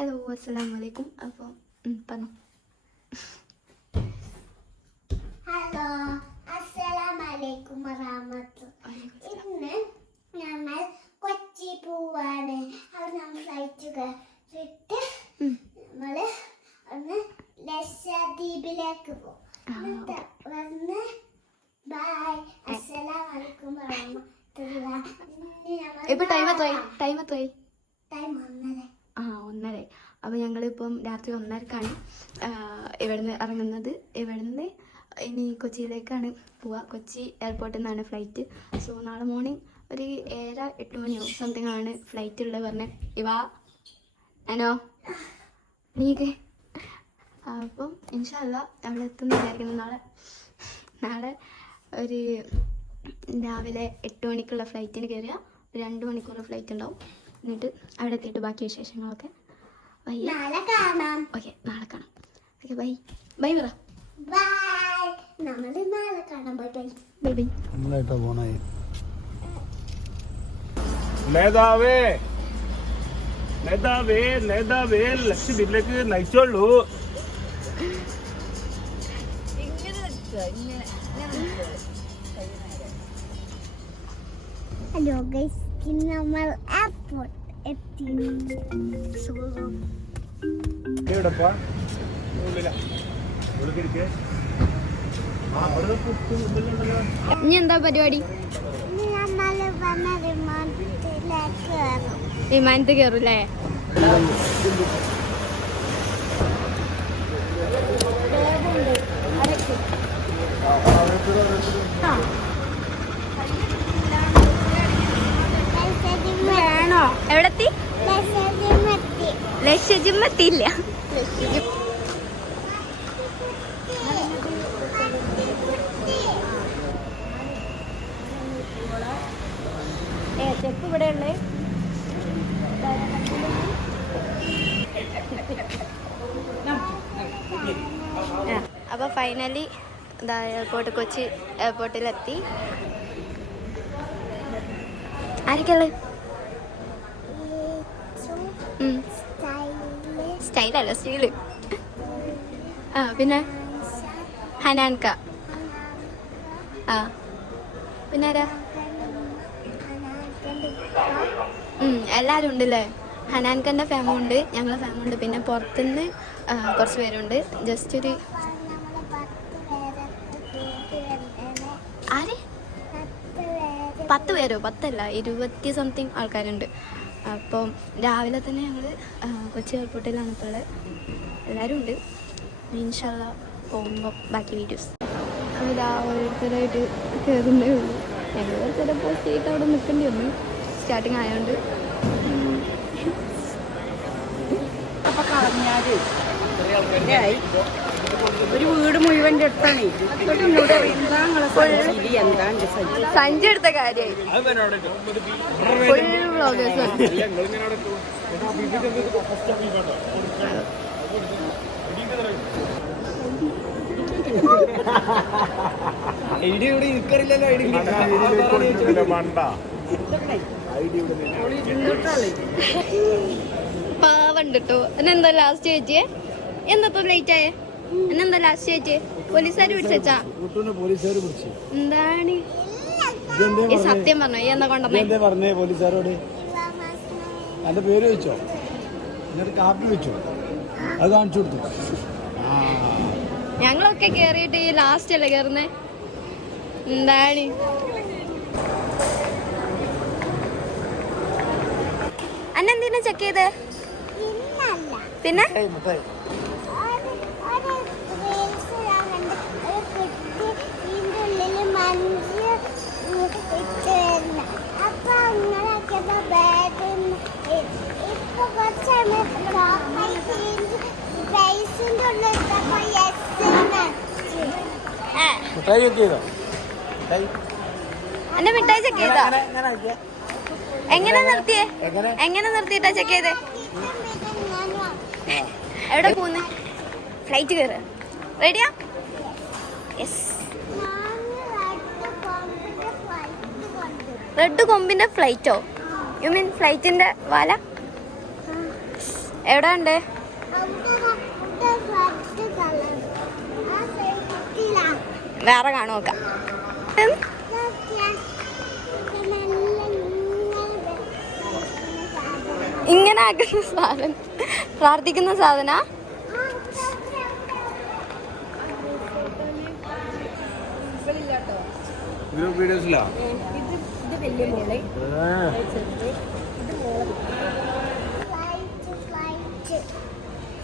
Hello അസ്സലാം വലൈക്കും അപ്പോൾ പറഞ്ഞു. ഹലോ അസ്സലാമലൈക്കും വറഹമത്തു ഇന്ന് നമ്മൾ കൊച്ചി പോവാണ്. അവിടെ നമ്മൾ ഫ്ലൈറ്റ് കയറിയിട്ട് നമ്മൾ ഒന്ന് ലക്ഷദ്വീപിലേക്ക് പോകും എന്നിട്ട് വന്ന് ബൈ അസ്സലാമലൈക്കും വറഹമത്തുള്ള ഇപ്പൊ ടൈം എത്രയായി ടൈം എത്രയായി ടൈം ഒന്നര അപ്പോൾ ഞങ്ങളിപ്പം രാത്രി ഒന്നരക്കാണ്. ഇവിടുന്ന് ഇറങ്ങുന്നത്. ഇവിടുന്ന് ഇനി കൊച്ചിയിലേക്കാണ് പോവുക കൊച്ചി എയർപോർട്ടിൽ നിന്നാണ് ഫ്ലൈറ്റ് സോ നാളെ മോർണിംഗ് ഒരു ഏഴര എട്ട് മണിയോ സംതിങ് ആണ് ഫ്ലൈറ്റ് ഉള്ളത് പറഞ്ഞത് ഇവാ. അനോ. നീക്ക്. അപ്പം ഇൻഷല്ല അവിടെ എത്തുന്ന വിചാരിക്കുന്നു. നാളെ നാളെ ഒരു രാവിലെ എട്ട് മണിക്കുള്ള ഫ്ലൈറ്റിന് കയറുക രണ്ട് മണിക്കൂർ ഫ്ലൈറ്റ് ഉണ്ടാവും. എന്നിട്ട് അവിടെ എത്തിയിട്ട് ബാക്കി വിശേഷങ്ങളൊക്കെ വയ്യ നാളെ കാണാം. ഓക്കെ നാളെ കാണാം. ഓക്കെ ബൈ ബൈ പറ ബൈ നമ്മൾ നാളെ കാണാം. ബൈ ബൈ ബൈ ബൈ നമ്മളായിട്ടാ പോണേ. നേതാവേ നേതാവേ നേതാവേ ലക്ഷദ്വീപിലേക്ക് നയിച്ചോളൂ. ഹലോ ഗൈസ് നമ്മൾ എയർപോർട്ട് എത്തി. സുഖം എവിടെപ്പാ ഇനി എന്താ പരിപാടി? വിമാനത്തിൽ കയറൂല്ലേ വേണോ എവിടെത്തി എത്തി ലക്ഷജിമ്മ എത്തിയില്ല ചെപ്പ് ഇവിടെ ഉള്ളേ അപ്പോൾ ഫൈനലി എന്താ എയർപോർട്ട് കൊച്ചി എയർപോർട്ടിലെത്തി ആരൊക്കെയുള്ള സ്റ്റൈലല്ല സ്റ്റീൽ ആ പിന്നെ? ഹനാൻക ആ. പിന്നെ ആരാ? എല്ലാവരും ഉണ്ടല്ലേ ഹനാൻകന്റെ ഫാമിലി ഉണ്ട് ഞങ്ങളെ ഫാമിലി ഉണ്ട്. പിന്നെ പുറത്തുനിന്ന് കുറച്ച് പേരുണ്ട്. ജസ്റ്റ് ഒരു ആര് പത്ത് പേരോ? പത്തല്ല ഇരുപത്തി സംതിങ് ആൾക്കാരുണ്ട്. അപ്പം രാവിലെ തന്നെ ഞങ്ങൾ കൊച്ചി എയർപോർട്ടിലാണ് ഇപ്പോൾ ഉള്ളത് എല്ലാവരും ഉണ്ട്. ഇൻഷാല്ല പോകുമ്പോൾ ബാക്കി വീഡിയോസ് ഇതാ ഓരോരുത്തരായിട്ട് കയറുന്നേ ഉള്ളൂ. ഞങ്ങൾ ചിലപ്പോൾ സ്റ്റേറ്റ് അവിടെ നിൽക്കേണ്ടി വന്നു. സ്റ്റാർട്ടിങ് ആയതുകൊണ്ട് അപ്പം കളഞ്ഞാൽ. ഒരു വീട് മുഴുവന്റെ സഞ്ചി എടുത്ത കാര്യമായി വ്ളോഗേഴ്സ് മണ്ട പാവണ്ട് കേട്ടോ എന്നെന്താ ലാസ്റ്റ് ചേച്ചിയെ എന്നപ്പോ ലേറ്റ് ആയേ? എന്നെന്താ ലാസ്റ്റ് പോലീസുകാർ പിടിച്ചാ എന്താണ്? ഈ സത്യം പറഞ്ഞോ? ഈ എന്താ കൊണ്ടുവന്നേ പറഞ്ഞേ പോലീസുകാരോട്? എന്റെ പേര് വെച്ചോ എന്നിട്ട് കാപ്പി വെച്ചോ? അത് കാണിച്ചു കൊടുത്തു. ആ. ഞങ്ങളൊക്കെ കേറിയിട്ട് ഈ ലാസ്റ്റ് അല്ലേ കേറുന്നേ? എന്താണ്? അന്നെന്തിനാ ചെക്ക് ചെയ്ത്? പിന്നെ ഏയ് മുട്ടായി. ഒരു ഒരു റീൽസ് ഞാൻ കണ്ടു ഒരു കുട്ടി ഇതിന്റെ ഉള്ളിൽ മഞ്ച് ഇട്ട് വരുന്ന അപ്പൊ അങ്ങനെയൊക്കെ ബാഗ് ഇപ്പൊ കുറച്ച് ബേസിന്റെ ഉള്ളിൽ ഇട്ടപ്പോ യെസ് മുട്ടായി ഒക്കെ ചെയ്തോ മുട്ടായി എന്റെ മിഠായി ചെക്ക് ചെയ്താ. എങ്ങനെ നിർത്തിയേ? എങ്ങനെ? എങ്ങനെ നിർത്തിയിട്ടാ ചെക്ക് ചെയ്തേ? എവിടെ പോകുന്നേ ഫ്ലൈറ്റ് കയറ റെഡിയാ യെസ് റെഡ് കൊമ്പിന്റെ ഫ്ലൈറ്റോ യു മീൻ ഫ്ലൈറ്റിന്റെ വാല? എവിടെ ഉണ്ട് അവിടെ റെഡ് കളർ ആ സൈഡിലാണ് വേറെ കാണു നോക്കാം ഇങ്ങനെ ആക്കുന്ന സാധനം. പ്രാർത്ഥിക്കുന്ന സാധന?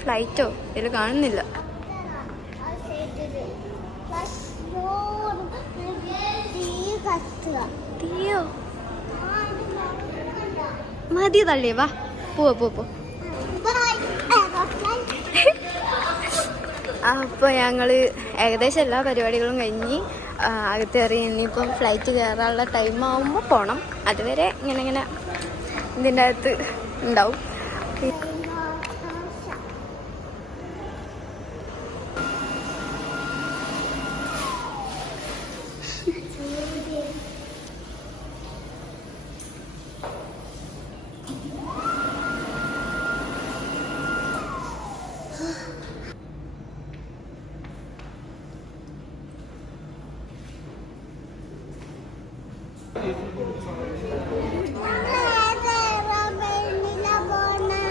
ഫ്ലൈറ്റോ ഇതിൽ കാണുന്നില്ല. മതി തള്ളിയേ വാ. പോവാ പോ പോ. അപ്പോൾ ഞങ്ങൾ ഏകദേശം എല്ലാ പരിപാടികളും കഴിഞ്ഞ് അകത്ത് കയറി ഇനിയിപ്പം ഫ്ലൈറ്റ് കയറാനുള്ള ടൈം ആകുമ്പോൾ പോകണം അതുവരെ ഇങ്ങനെ ഇങ്ങനെ ഇതിന്റെ അകത്ത് ഉണ്ടാവും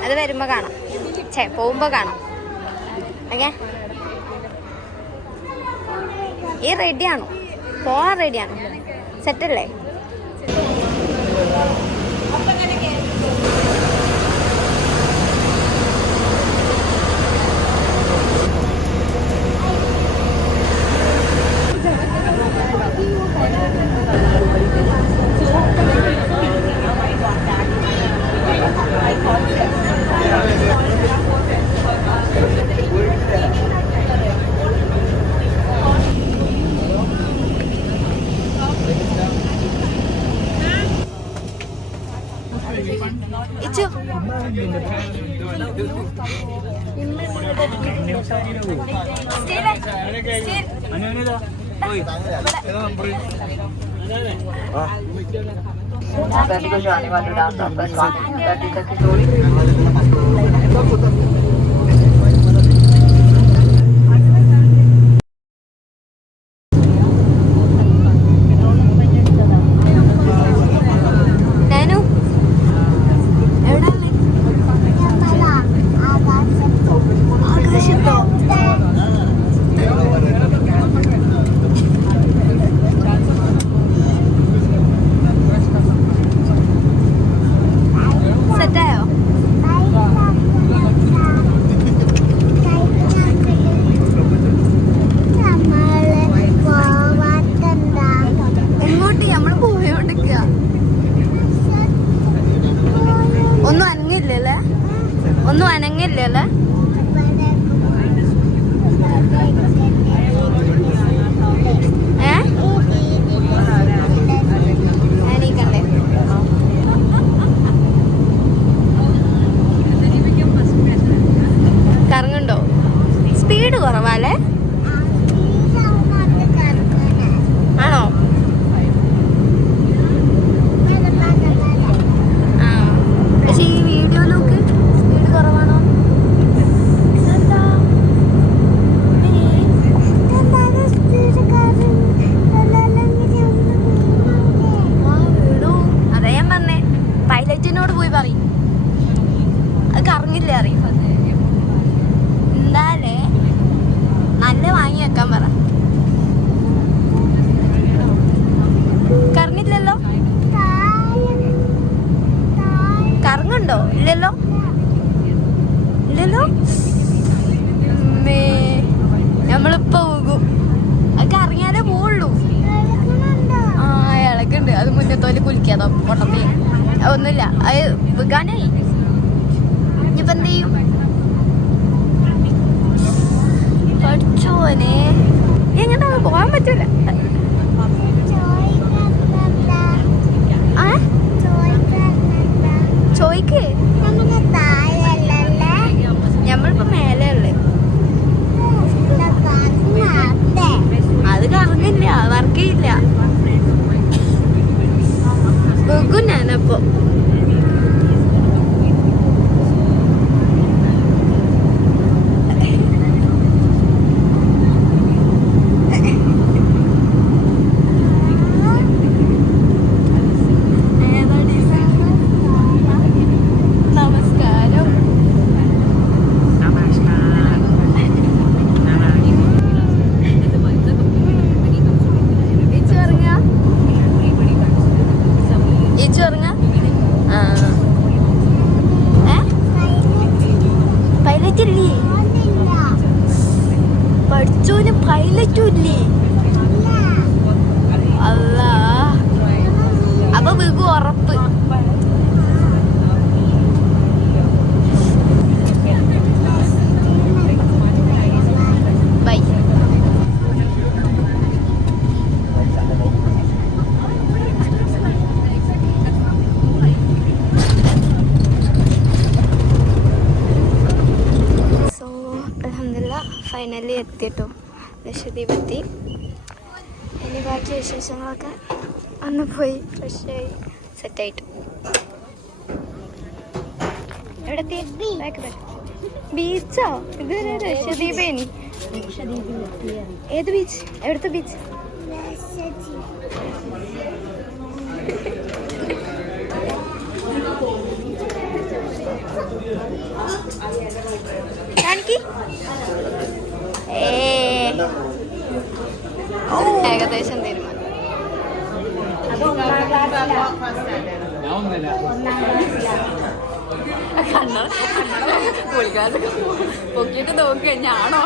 അത് വരുമ്പോൾ കാണാം. ഛേ പോകുമ്പോൾ കാണാം. ഓക്കെ? ഈ റെഡിയാണോ പോവാൻ റെഡിയാണോ സെറ്റല്ലേ That is the Shani Madu dance of the song. That is the Kitori. Tanto, tanto. പൊട്ടത്തി ഒന്നുമില്ല. അത് വിൽക്കാനായി ഇനിയിപ്പോ എന്ത് ചെയ്യും പഠിച്ചോനെ എങ്ങനെ പോകാൻ പറ്റൂല. ചോയ്ക്ക് ഫൈനലി ലക്ഷദ്വീപെത്തി ഇനി ബാക്കി വിശേഷങ്ങളൊക്കെ അന്ന് പോയി ഫ്രഷായി സെറ്റായിട്ട് എവിടെ ബീച്ചോ ഇത് ലക്ഷദ്വീപേനി ഏത് ബീച്ച് എവിടുത്തെ ബീച്ച് കാണിക്ക്. ഏകദേശം തീരുമാനം. പൊക്കിയിട്ട് നോക്കുക ഞാണോ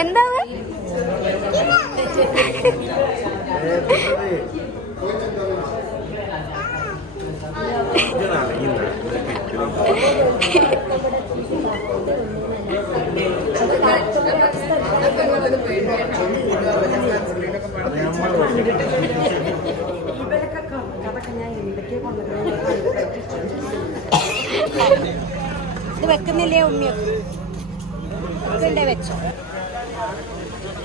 എന്താ ഇത് വെക്കുന്നില്ലേ ഉമ്മിയൊക്കെ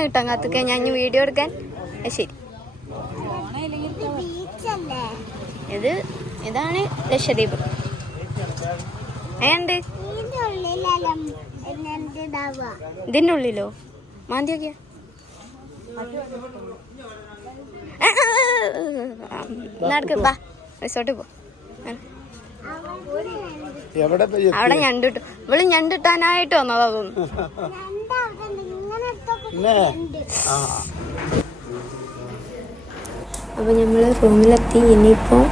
ഞണ്ടിനെ കിട്ടാൻ അങ്ങാത്തൊക്കെ ഞാൻ ഇനി വീഡിയോ എടുക്കാൻ ശരി ഇത് ഇതാണ് ലക്ഷദ്വീപ് ഏണ്ട് ഇതിന്റെ ഉള്ളിലോ മാന്തി നോക്കിയ അവിടെ ഞണ്ടിട്ടു ഇവൾ ഞണ്ടിട്ടാനായിട്ട് വന്നതാ തോന്നുന്നു ഇങ്ങനെ എടുത്തൊക്കെ പിന്നെ ആ അപ്പോൾ നമ്മൾ റൂമിലെത്തി. ഇനിയിപ്പോൾ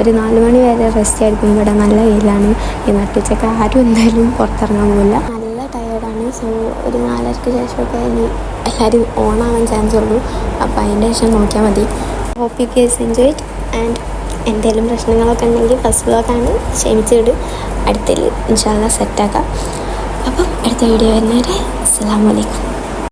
ഒരു നാല് മണി വരെ റെസ്റ്റ് ആയിരിക്കും ഇവിടെ നല്ല വെയിലാണ്. ഈ നട്ടുച്ചക്ക് ആരും എന്തായാലും പുറത്തിറങ്ങാൻ പോകില്ല നല്ല ടയേർഡാണ് സോ ഒരു നാലരക്ക് ശേഷമൊക്കെ ഇനി എല്ലാവരും ഓണാവാൻ ചാൻസ് ഉള്ളൂ. അപ്പോൾ അതിന്റെ ശേഷം നോക്കിയാൽ മതി. Hope you guys enjoy and എന്തെങ്കിലും പ്രശ്നങ്ങളൊക്കെ ഉണ്ടെങ്കിൽ ഫസ്റ്റ് ബ്ലോക്കാണ് ക്ഷമിച്ചിട് അടുത്തതിൽ ഇൻഷാല്ല സെറ്റാക്കാം അപ്പം അടുത്ത വീഡിയോ വരുന്നവരെ അസ്സാം വലൈക്കും